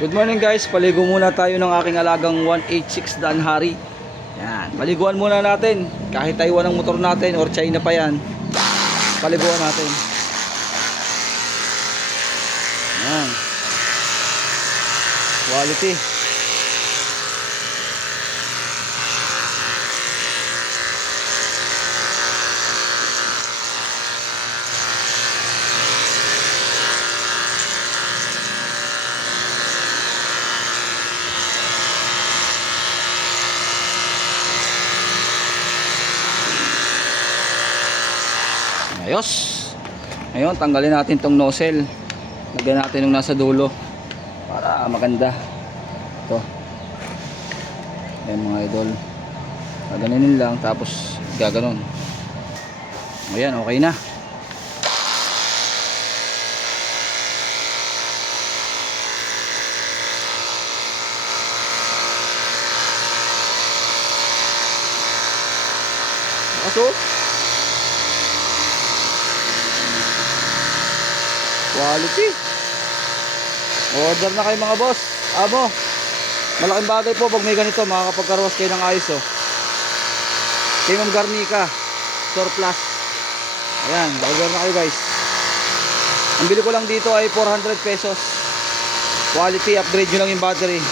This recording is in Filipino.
Good morning guys, paligo muna tayo ng aking alagang 186 Dan Hari. Yan, paliguan muna natin. Kahit Taiwan ang motor natin or China pa yan, paliguan natin. Yan. Quality. Ayos. Ngayon, tanggalin natin tong nozzle. Lagyan natin yung nasa dulo para maganda. Ito. Ayan mga idol. Gaganinin lang tapos gaganon. Ayan, okay na. Kaso, Quality. Order na kayo mga boss. Amo. Malaking bagay po pag may ganito makakapagkarwas kayo ng ayos oh. Kay Ma'am Garnica. Surplus. Ayan, order na kayo guys. Ang bili ko lang dito ay 400 pesos. Quality, upgrade nyo lang yung battery.